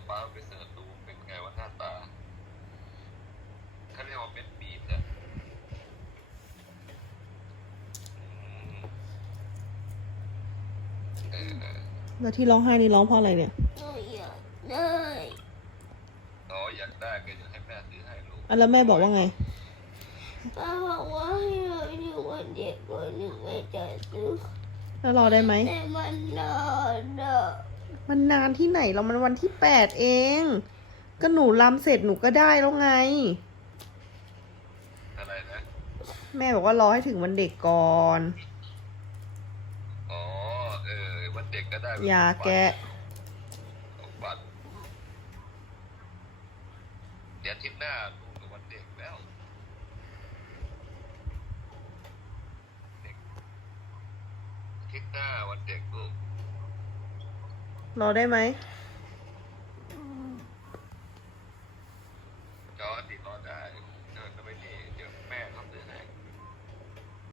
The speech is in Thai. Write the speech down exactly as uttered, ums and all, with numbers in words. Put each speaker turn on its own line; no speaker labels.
ป้าไปเสิร์ชดูเป็นไงว่าหน้าตาเขาเรียกว่าเป็นบีดอะเออ
แล้วที่ร้องไห้นี่ร้องเพราะอะไรเนี่ย
หนูอยากได้
อ๋ออยากได้ก็อยากให้แม่ซื้อให้ลูก
อ่ะแล้วแม่บอกว่าไง
ป้าบอกว่าให้เราอยู่วันเด็กวันหนึ่งแม่จะซื้อ
แล้วรอได้ไหม
แต่มันนานอะ
มันนานที่ไหนเรามันวันที่แปดเอง ก็หนูรำเสร็จหนูก็ได้แล้วไง
อะไรนะ
แม่บอกว่ารอให้ถึงวันเด็กก่อน
อ๋อเออวันเด็กก็ได้
อย่าแกะ
ของบัตรเดี๋ยวทริปหน้าลูกกับวันเด็กแล้วเด็กทริปหน้าวันเด็กลูก
รอได้ไหม